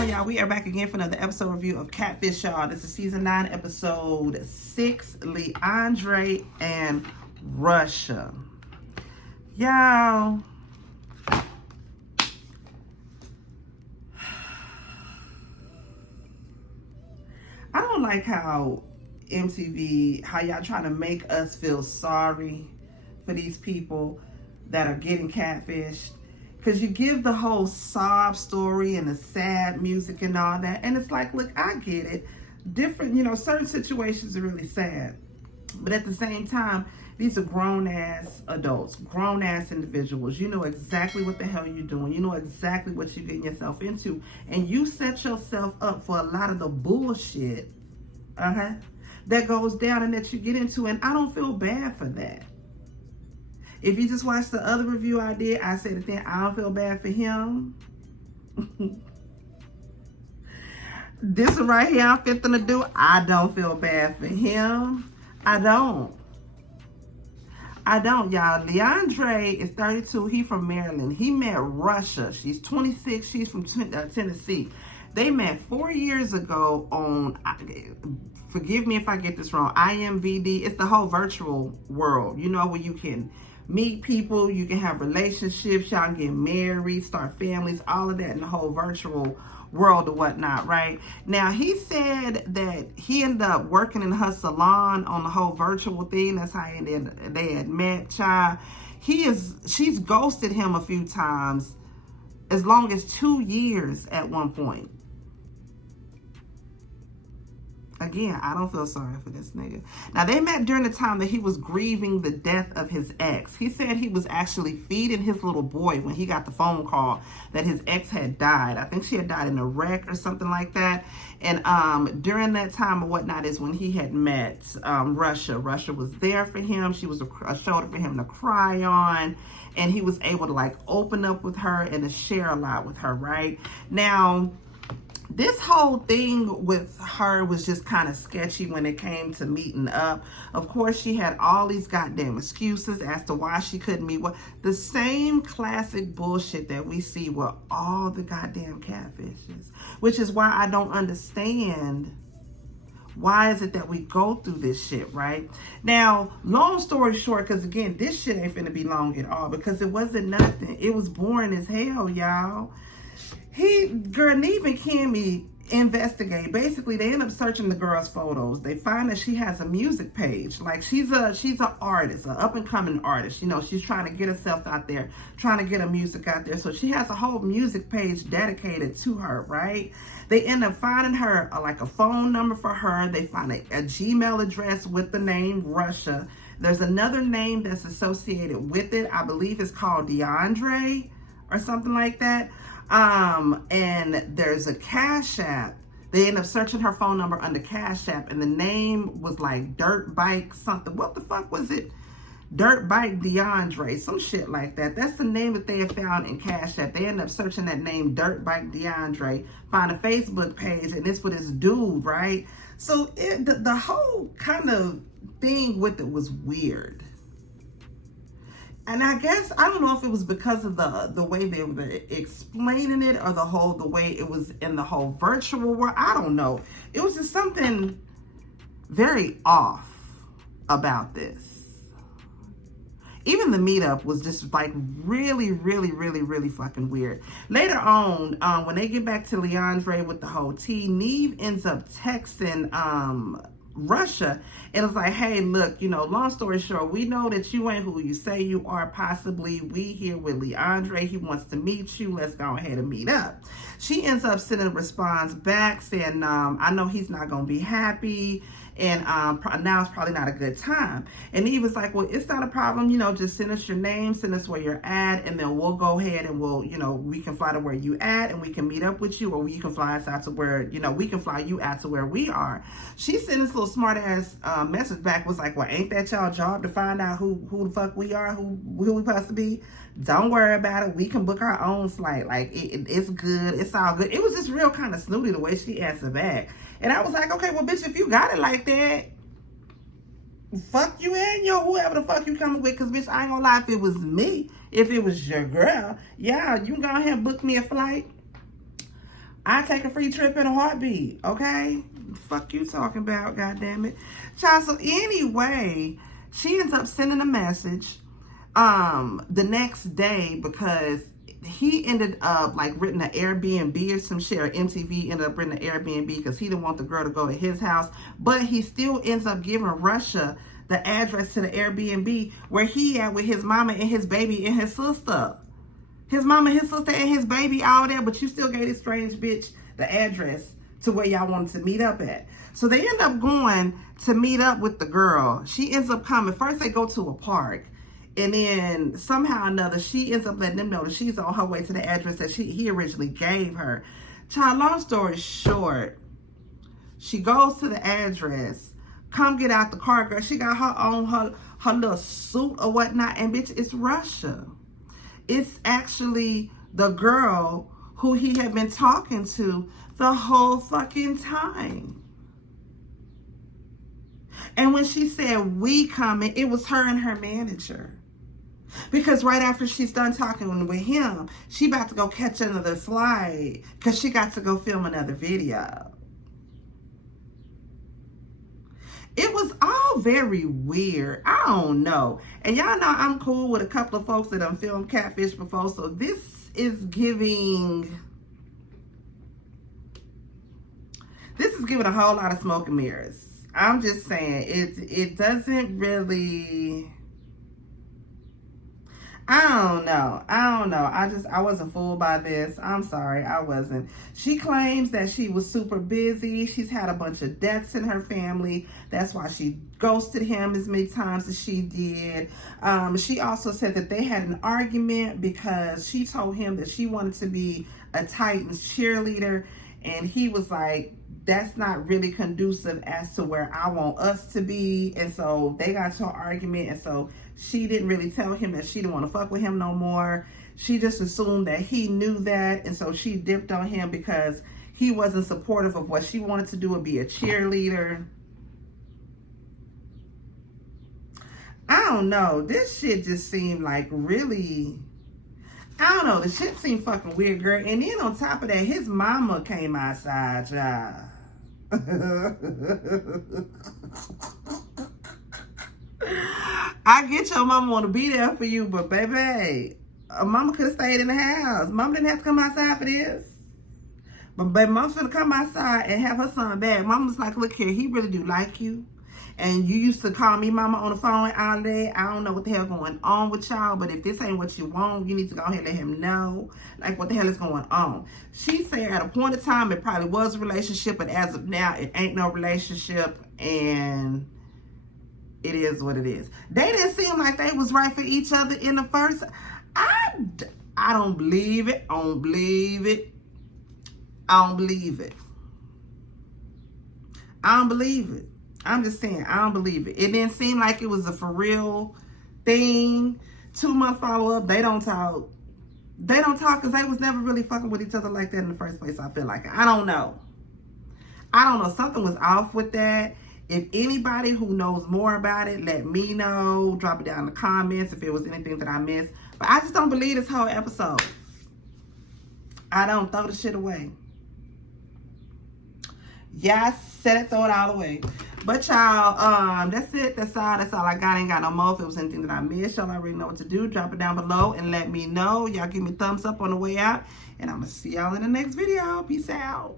on, y'all. We are back again for another episode review of Catfish, y'all. This is season 9, episode 6, Leandre and Russia. Y'all, I don't like how MTV, how y'all trying to make us feel sorry for these people that are getting catfished. Because you give the whole sob story and the sad music and all that. And it's like, look, I get it. Different, certain situations are really sad. But at the same time, these are grown-ass adults, grown-ass individuals. You know exactly what the hell you're doing. You know exactly what you're getting yourself into. And you set yourself up for a lot of the bullshit that goes down and that you get into. And I don't feel bad for that. If you just watched the other review I did, I said it then, I don't feel bad for him. This one right here I'm fitting to do, I don't feel bad for him. I don't, y'all. Leandre is 32. He from Maryland. He met Russia. She's 26. She's from Tennessee. They met 4 years ago on, forgive me if I get this wrong, IMVD. It's the whole virtual world, where you can meet people, you can have relationships, y'all can get married, start families, all of that in the whole virtual world or whatnot, right? Now, he said that he ended up working in her salon on the whole virtual thing. That's how they had met, child. She's ghosted him a few times, as long as 2 years at one point. Again, I don't feel sorry for this nigga. Now, they met during the time that he was grieving the death of his ex. He said he was actually feeding his little boy when he got the phone call that his ex had died. I think she had died in a wreck or something like that. And during that time or whatnot is when he had met Russia. Russia was there for him. She was a shoulder for him to cry on. And he was able to open up with her and to share a lot with her, right? Now, this whole thing with her was just kind of sketchy when it came to meeting up. Of course, she had all these goddamn excuses as to why she couldn't meet. The same classic bullshit that we see with all the goddamn catfishes. Which is why I don't understand why is it that we go through this shit, right? Now, long story short, because again, this shit ain't finna be long at all because it wasn't nothing. It was boring as hell, y'all. Neve and Kimmy investigate. Basically, they end up searching the girl's photos. They find that she has a music page. Like she's an artist, an up and coming artist. She's trying to get herself out there, trying to get her music out there. So she has a whole music page dedicated to her, right? They end up finding her a phone number for her. They find a Gmail address with the name Russia. There's another name that's associated with it. I believe it's called DeAndre or something like that. And there's a Cash App. They end up searching her phone number under Cash App, and the name was Dirt Bike something. What the fuck was it? Dirt Bike DeAndre, some shit like that. That's the name that they have found in Cash App. They end up searching that name, Dirt Bike DeAndre, find a Facebook page, and it's for this dude, right? So the whole kind of thing with it was weird. And I guess, I don't know if it was because of the way they were explaining it or the way it was in the whole virtual world. I don't know. It was just something very off about this. Even the meetup was just really, really, really, really fucking weird. Later on, when they get back to Leandre with the whole tea, Neve ends up texting Russia, and it's like, hey, look, long story short, we know that you ain't who you say you are. Possibly we here with Leandre. He wants to meet you. Let's go ahead and meet up. She ends up sending a response back saying, I know he's not going to be happy. And now it's probably not a good time. And Eve was like, well, it's not a problem. Just send us your name, send us where you're at, and then we'll go ahead and we'll, we can fly to where you at and we can meet up with you, or you can fly us out to where, we can fly you out to where we are. She sent this little smart ass message back, was like, well, ain't that y'all job to find out who the fuck we are, who we supposed to be? Don't worry about it. We can book our own flight. It's good. It's all good. It was just real kind of snooty the way she answered back. And I was like, okay, well, bitch, if you got it like that, fuck you and your whoever the fuck you coming with, because bitch, I ain't gonna lie, if it was me, if it was your girl, yeah, you can go ahead and book me a flight. I take a free trip in a heartbeat, okay? Fuck you talking about, goddammit. Child, so anyway, she ends up sending a message the next day, because he ended up like renting an Airbnb or some shit, or MTV ended up renting an Airbnb because he didn't want the girl to go to his house, but he still ends up giving Russia the address to the Airbnb where he at with his mama and his baby and his sister. His mama, his sister, and his baby all there, but you still gave this strange bitch the address to where y'all wanted to meet up at. So they end up going to meet up with the girl. She ends up coming. First they go to a park, and then somehow or another she ends up letting them know that she's on her way to the address that he originally gave her. Child, long story short, she goes to the address. Come get out the car, girl. She got her on her little suit or whatnot, and bitch, it's Russia. It's actually the girl who he had been talking to the whole fucking time. And when she said we coming, it was her and her manager. Because right after she's done talking with him, she about to go catch another flight because she got to go film another video. It was all very weird. I don't know. And y'all know I'm cool with a couple of folks that done filmed Catfish before. So this is giving a whole lot of smoke and mirrors. I'm just saying it doesn't really, I don't know. I wasn't fooled by this. I'm sorry, I wasn't. She claims that she was super busy. She's had a bunch of deaths in her family. That's why she ghosted him as many times as she did. She also said that they had an argument because she told him that she wanted to be a Titans cheerleader. And he was like, that's not really conducive as to where I want us to be. And so they got to an argument. And so she didn't really tell him that she didn't want to fuck with him no more. She just assumed that he knew that. And so she dipped on him because he wasn't supportive of what she wanted to do and be a cheerleader. I don't know. This shit just seemed like really, I don't know. The shit seemed fucking weird, girl. And then on top of that, his mama came outside, y'all. I get your mama want to be there for you, but baby, mama could have stayed in the house. Mama didn't have to come outside for this. But baby, mama's gonna come outside and have her son back. Mama's like, look here, he really do like you. And you used to call me mama on the phone all day. I don't know what the hell going on with y'all, but if this ain't what you want, you need to go ahead and let him know, like, what the hell is going on. She said at a point in time, it probably was a relationship, but as of now, it ain't no relationship, and it is what it is. They didn't seem like they was right for each other in the first. I don't believe it. I don't believe it. I don't believe it. I don't believe it. I'm just saying, I don't believe it. It didn't seem like it was a for real thing. 2 month follow up. They don't talk. They don't talk because they was never really fucking with each other like that in the first place. I feel like, I don't know. Something was off with that. If anybody who knows more about it, let me know. Drop it down in the comments if it was anything that I missed. But I just don't believe this whole episode. I don't. Throw the shit away. Yes, said it, throw it all away. But y'all, that's it. That's all I got. Ain't got no more. If it was anything that I missed, y'all already know what to do. Drop it down below and let me know. Y'all give me a thumbs up on the way out. And I'm going to see y'all in the next video. Peace out.